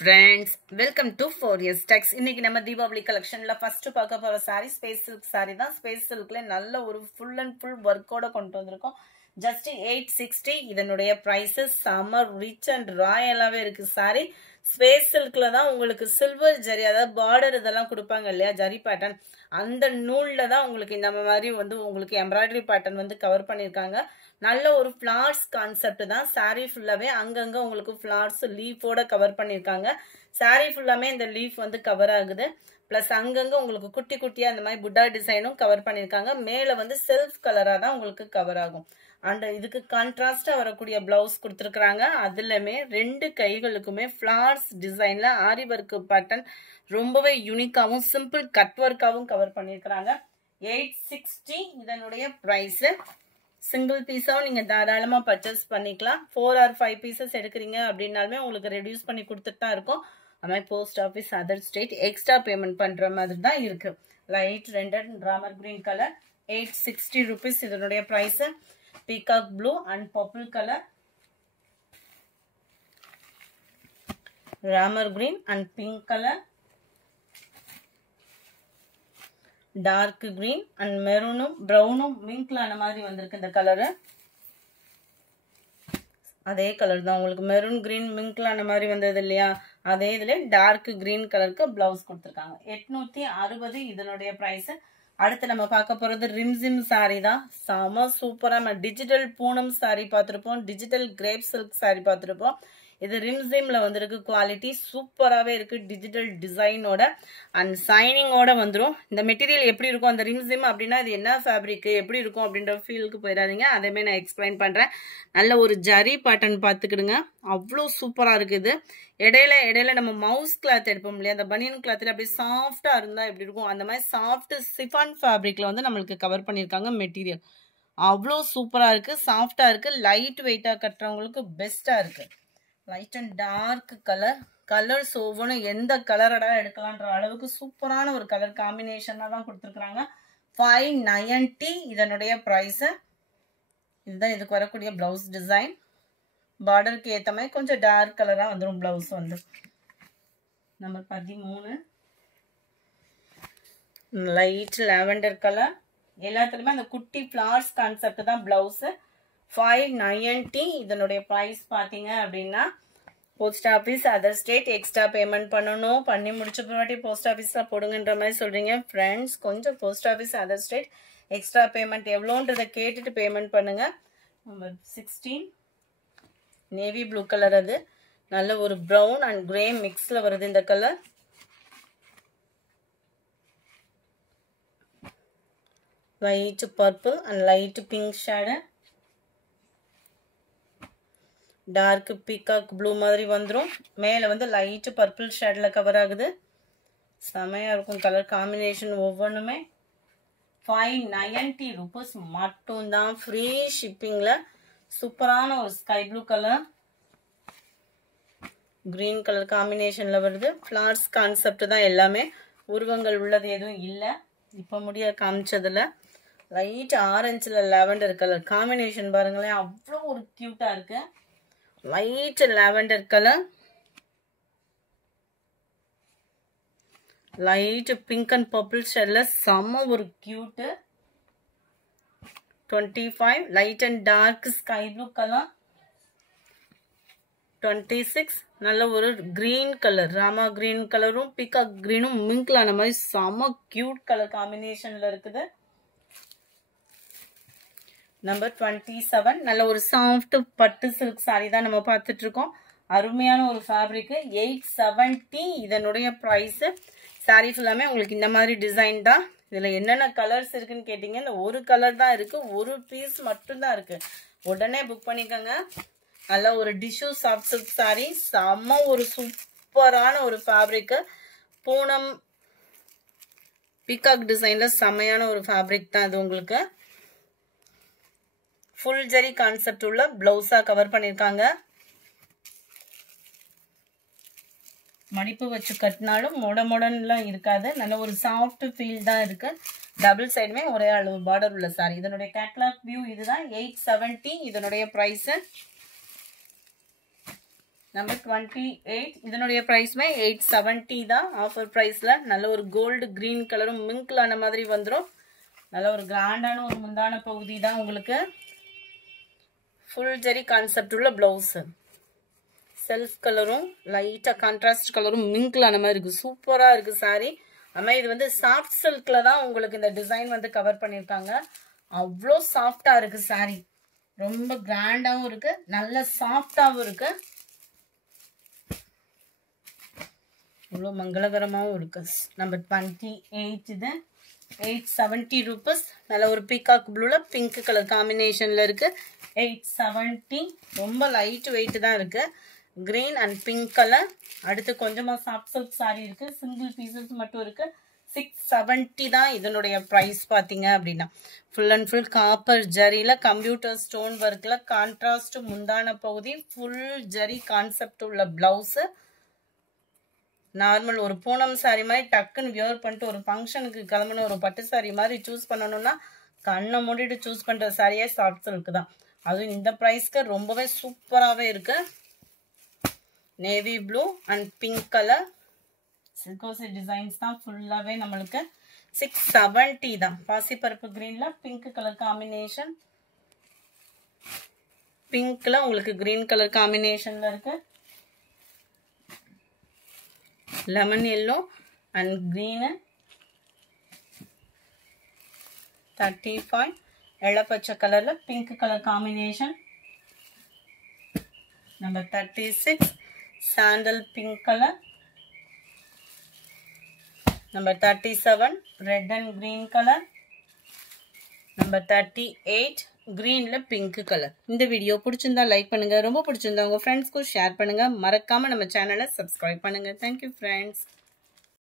Friends, welcome to 4years Text. இன்னைக்கு நம்ம Deepavali கலெக்ஷன்ல first பார்க்க போற saree ஸ்பேஸ் silk saree தான். ஸ்பேஸ் silkல நல்ல ஒரு full and full workோட கொண்டு வந்திருக்கோம். just 860. இதனுடைய prices summer rich and royalaவே இருக்கு saree. ஸ்பேஸ் silkல தான் உங்களுக்கு silver ஜரி அதாவது border இதெல்லாம் கொடுப்பாங்க இல்லையா ஜரி pattern. அந்த நூல்ல தான் உங்களுக்கு இந்த மாதிரி வந்து உங்களுக்கு embroidery pattern வந்து கவர் பண்ணிருக்காங்க. நல்ல ஒரு flowers கான்செப்ட் தான். saree ஃபுல்லாவே அங்கங்க உங்களுக்கு flowers லீஃபோட கவர் பண்ணிருக்காங்க. saree ஃபுல்லாமே இந்த லீஃப் வந்து கவர் ஆகுது. பிளஸ் அங்கங்க உங்களுக்கு குட்டி குட்டியா அந்த மாதிரி புட்டா டிசைனும் கவர் பண்ணிருக்காங்க. மேல வந்து செல்ஃப் கலரா தான் உங்களுக்கு கவர் ஆகும். அண்ட் இதுக்கு கான்ட்ராஸ்டா வரக்கூடிய பிளவுஸ் கொடுத்துருக்காங்க. அதுலமே ரெண்டு கைகளுக்குமே ஃபிளார்ஸ் டிசைன்ல ஆரி ஒர்க் பேட்டர்ன் ரொம்பவே யூனிக்காவும் சிம்பிள் கட் ஒர்க்காவும் கவர் பண்ணிருக்காங்க. 860 இதனுடைய பிரைஸ். சிங்கிள் பீஸாவும் நீங்க தாராளமா பர்ச்சேஸ் பண்ணிக்கலாம். 4 or 5 பீசஸ் எடுக்கிறீங்க அப்படின்னாலுமே உங்களுக்கு ரெடியூஸ் பண்ணி கொடுத்துட்டு தான் இருக்கும். அதுமாதிரி post office other state extra payment பண்ற மாதிரி தான் இருக்கு. லைட் ரெண்டட் ராமர் கிரீன் கலர் 860 rupees இதனுடைய price. Peacock blue and purple colour, Ramar green and pink colour, dark green and மெரூனும் ப்ரௌனும் மிங்க்ல அந்த மாதிரி வந்திருக்கு. இந்த கலரு அதே கலர் தான் உங்களுக்கு மெரூன் கிரீன் மிங்க்ல அந்த மாதிரி வந்தது இல்லையா, அதே இதுல டார்க் கிரீன் கலருக்கு பிளவுஸ் கொடுத்துருக்காங்க. 860 இதனுடைய பிரைஸ். அடுத்து நம்ம பார்க்க போறது ரிம்சிம் சாரி தான். செம சூப்பரா நம்ம டிஜிட்டல் பூனம் சாரி பார்த்திருப்போம், டிஜிட்டல் கிரேப் சில்க் சாரி பார்த்திருப்போம். இது ரிம்சிம்ல வந்திருக்கு. குவாலிட்டி சூப்பராகவே இருக்கு. டிஜிட்டல் டிசைனோட அண்ட் சைனிங்கோட வந்துடும். இந்த மெட்டீரியல் எப்படி இருக்கும் அந்த ரிம்சிம் அப்படின்னா இது என்ன ஃபேப்ரிக் எப்படி இருக்கும் அப்படின்ற ஃபீலுக்கு போயிடாதீங்க. அதேமாதிரி நான் எக்ஸ்பிளைன் பண்றேன். நல்ல ஒரு ஜரி பேட்டர்ன் பார்த்துக்கிடுங்க. அவ்வளோ சூப்பரா இருக்குது. இடையில நம்ம மவுஸ் கிளாத் எடுப்போம் இல்லையா, அந்த பனியன் கிளாத்ல அப்படியே சாஃப்டா இருந்தா எப்படி இருக்கும் அந்த மாதிரி சாஃப்ட் சிஃபான் ஃபேப்ரிக்ல வந்து நம்மளுக்கு கவர் பண்ணியிருக்காங்க மெட்டீரியல். அவ்வளோ சூப்பரா இருக்கு, சாஃப்டா இருக்கு, லைட் வெயிட்டா கட்டுறவங்களுக்கு பெஸ்டா இருக்கு. லைட் அண்ட் டார்க் கலர்ஸ் ஒவ்வொன்றும் எந்த கலரடா எடுக்கலான்ற அளவுக்கு சூப்பரான ஒரு கலர் காம்பினேஷனா தான் கொடுத்துருக்காங்க. 590 இதனுடைய பிரைஸ். இதுதான் இதுக்கு வரக்கூடிய பிளவுஸ் டிசைன். பார்டருக்கு ஏற்ற மாதிரி கொஞ்சம் டார்க் கலரா வந்துடும் பிளவுஸ் வந்து. Number 13 light lavender colour. எல்லாத்துலயுமே அந்த குட்டி ஃபிளவர்ஸ் கான்செப்ட் தான் பிளவுஸ். 590 இதனுடைய பிரைஸ் பாத்தீங்க அப்படின்னா post office other state extra payment பண்ணணும். பண்ணி முடிச்ச பின்னாடி போஸ்ட் ஆஃபீஸ்ல போடுங்கன்ற மாதிரி சொல்றீங்க. ஃப்ரெண்ட்ஸ் கொஞ்சம் post office other state extra payment எவ்வளோன்றதை கேட்டுட்டு பேமெண்ட் பண்ணுங்க. Number 16 navy blue colour. அது நல்ல ஒரு ப்ரௌன் அண்ட் கிரே மிக்ஸ்ல வருது இந்த colour. Light purple and light pink shade. Dark peacock blue மாதிரி வந்துடும். மேல வந்து லைட் பர்பிள் ஷேட்ல கவர் ஆகுது. செமையா இருக்கும் கலர் காம்பினேஷன் ஒவ்வொன்றுமே. 590 rupees மட்டும்தான். ஃப்ரீ ஷிப்பிங்ல சூப்பரான ஒரு sky blue colour green colour காம்பினேஷன்ல வருது. ஃபிளவர்ஸ் கான்செப்ட் தான் எல்லாமே, உருவங்கள் உள்ளது எதுவும் இல்லை. இப்ப முடிய காமிச்சதுல லைட் ஆரஞ்சுல லாவெண்டர் கலர் காம்பினேஷன் பாருங்களேன், அவ்வளோ ஒரு கியூட்டா இருக்கு. Light lavender colour, light pink and purple ஷேட்ல செம்ம ஒரு cute. 25 light and dark sky blue colour. 26 நல்ல ஒரு கிரீன் கலர், ராமா கிரீன் கலரும் பீகாக் கிரீனும் மிங்க்ல ஆன மாதிரி செம்ம கியூட் கலர் காம்பினேஷன்ல இருக்குது. நம்பர் 27 நல்ல ஒரு சாஃப்ட் பட்டு சில்க் சாரி தான் நம்ம பார்த்துட்டு இருக்கோம். அருமையான ஒரு ஃபேப்ரிக். 870 இதனுடைய பிரைஸ். சாரி ஃபுல்லாமே உங்களுக்கு இந்த மாதிரி டிசைன் தான். இதுல என்னென்ன கலர்ஸ் இருக்குன்னு கேட்டீங்க. இந்த ஒரு கலர் தான் இருக்கு, ஒரு பீஸ் மட்டும் தான் இருக்கு. உடனே புக் பண்ணிக்கோங்க. நல்ல ஒரு டிஷ்யூ சாஃப்ட் சில்க் சாரி, செம்ம ஒரு சூப்பரான ஒரு ஃபேப்ரிக். பூனம் பீகாக் டிசைன்ல செம்மையான ஒரு ஃபேப்ரிக் தான் இது. உங்களுக்கு ஃபுல் ஜரி கான்செப்ட் உள்ள பிளவுஸா கவர் பண்ணிருக்காங்க. மடிப்பு வச்சு கட்டினாலும் மொடன்லாம் இருக்காது. நல்ல ஒரு சாஃப்ட் ஃபீல் தான் இருக்கு. டபுள் சைடுமே ஒரே அளவு பார்டர் உள்ள சாரி. இதனுடைய கேட்லாக் வியூ இதுதான். 870 இதனுடைய பிரைஸ். நம்பர் 28 இதனுடைய பிரைஸ்மே 870 தான் ஆஃபர் பிரைஸ்ல. நல்ல ஒரு கோல்டு கிரீன் கலரும் மிங்க்ல ஆன மாதிரி வந்துடும். நல்ல ஒரு கிராண்டான ஒரு முந்தான பகுதி தான் உங்களுக்கு. ஃபுல் ஜெரி கான்செப்ட் உள்ள பிளவுஸ். செல்ஃப் கலரும் லைட்டா கான்ட்ராஸ்ட் கலரும் மிங்க்ல ஆன மாதிரி இருக்கு. சூப்பரா இருக்கு சாரி. ஆமா இது வந்து சாஃப்ட் சில்க்ல தான் உங்களுக்கு இந்த டிசைன் வந்து கவர் பண்ணிருக்காங்க. அவ்வளோ சாஃப்டா இருக்கு சாரி. ரொம்ப கிராண்டாவும் இருக்கு, நல்ல சாஃப்டாவும் இருக்கு, இவ்வளோ மங்களகரமாகவும் இருக்கு. நம்பர் 28 இது 870 rupees. நல்ல ஒரு பீகாக் ப்ளூல பிங்க் கலர் காம்பினேஷன்ல இருக்கு. 870. ரொம்ப லைட் வெயிட் தான் இருக்கு. Green and pink colour. அடுத்து கொஞ்சமா சாஃப்ட் சில்க் சாரி இருக்கு. சிங்கிள் பீசஸ் மட்டும் இருக்கு. 670 தான் இதனுடைய பிரைஸ் பாத்தீங்க அப்படின்னா. ஃபுல் அண்ட் ஃபுல் காப்பர் ஜரியில கம்ப்யூட்டர் ஸ்டோன் ஒர்க்ல கான்ட்ராஸ்ட் முந்தான பகுதி, ஃபுல் ஜரி கான்செப்ட் உள்ள பிளவுஸ். நார்மல் ஒரு பூனம் சாரி மாதிரி டக்குன்னு வியர் பண்ணிட்டு ஒரு ஃபங்க்ஷனுக்கு கிளம்பணும், ஒரு பட்டு சாரி மாதிரி சூஸ் பண்ணணும்னா கண்ணை மூடிட்டு சூஸ் பண்ற சாரியே சாஃப்ட் சில்க் தான். அதுவும் இந்த ப்ரைஸ்க்கு ரொம்பவே சூப்பராகவே இருக்கு. Navy blue and pink colour சில்கோசி டிசைன்ஸ் தான் ஃபுல்லாகவே நம்மளுக்கு. 670 தான். பாசிப்பருப்பு கிரீன்ல பிங்க் கலர் காம்பினேஷன், பிங்க்ல உங்களுக்கு கிரீன் கலர் காம்பினேஷன்ல இருக்கு. Lemon yellow and green. 35 எள்ளப்பச்சை கலர்ல pink colour combination. Number 36 sandal pink colour. Number 37 red and green colour. Number 38 கிரீன்ல பிங்க் கலர். இந்த வீடியோ பிடிச்சிருந்தா லைக் பண்ணுங்க, ரொம்ப பிடிச்சிருந்தா உங்க ஃப்ரெண்ட்ஸ்க்கும் ஷேர் பண்ணுங்க, மறக்காம நம்ம சேனலை சப்ஸ்கிரைப் பண்ணுங்க. Thank you friends.